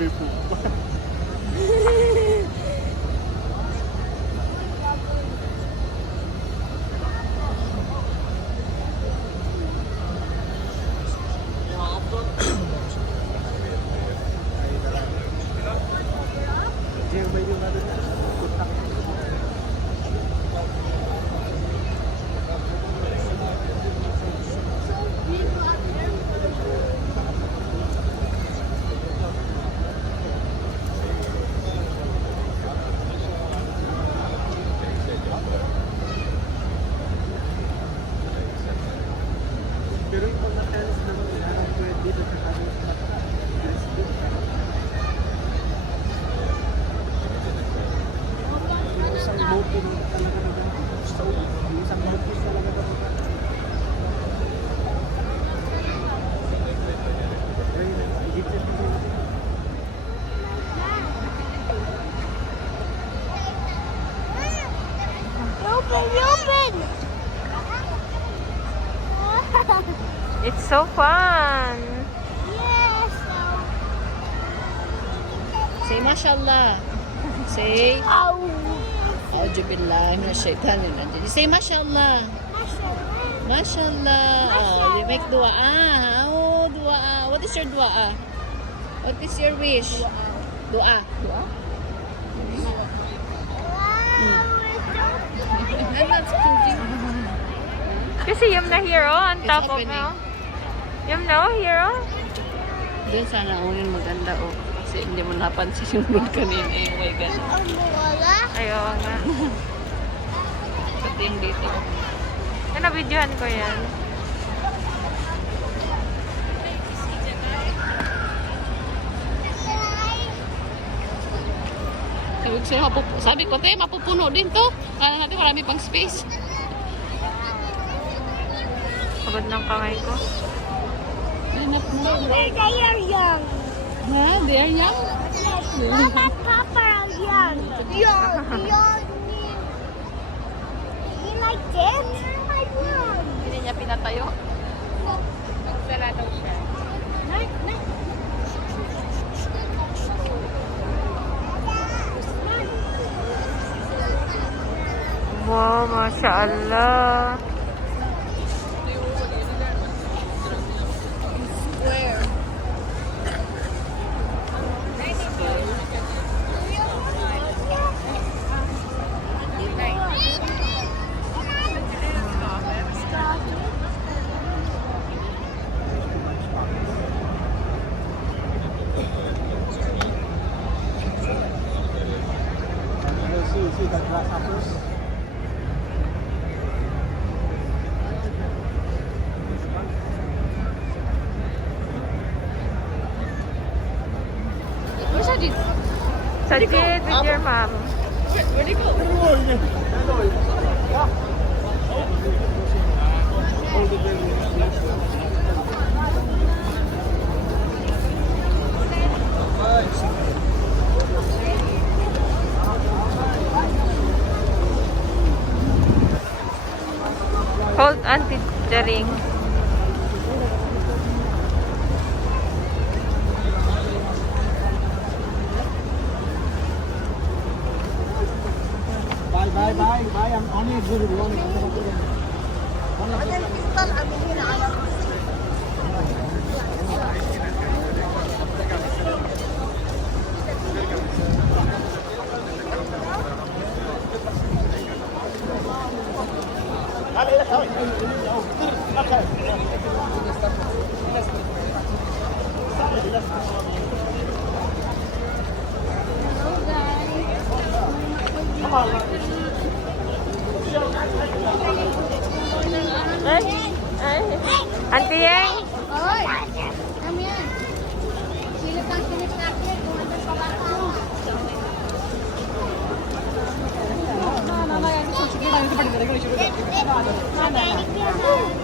may poop. Pero yung pag na-tennis naman, pwede dito sa kanyang mata. Yung isang motive talaga na gusto. Yung isang motive talaga na Open! It's so fun! Yes! Say mashallah. Say Auzubillahi minasyaitanir rajim. Say mashallah. Mashallah. You make dua. Oh, dua. What is your dua? What is your wish? Dua. Dua. I'm not cooking. Kasi yum na hero on top of happening. now. Yum no, hero? Doon sana unin maganda oh. Kasi hindi mo napansin yung road kanina. Oh my God. Ayaw nga. Pati yung dito. Nabidyohan ko yan. Sabi ko, te, mapupuno din to. Kala natin marami pang space. Pagod ng kamay ko. Hanap mo. They are young. Ha? They are young? Mama and Papa are young. Young. You like this? I love. Hindi niya pinatayo. Nagsara daw siya. Wow, Masya Allah. Where? See the grasshoppers? Where's Sajid? Sajid with your mom. Where'd he go? Hold Auntie Jaring. Bye. I'm only good with one. Ay. Auntie Yang. Hoy! Kami yan. Silip natin. Kumanda sa bata. Mamaya, sige lang. Ito pa rin.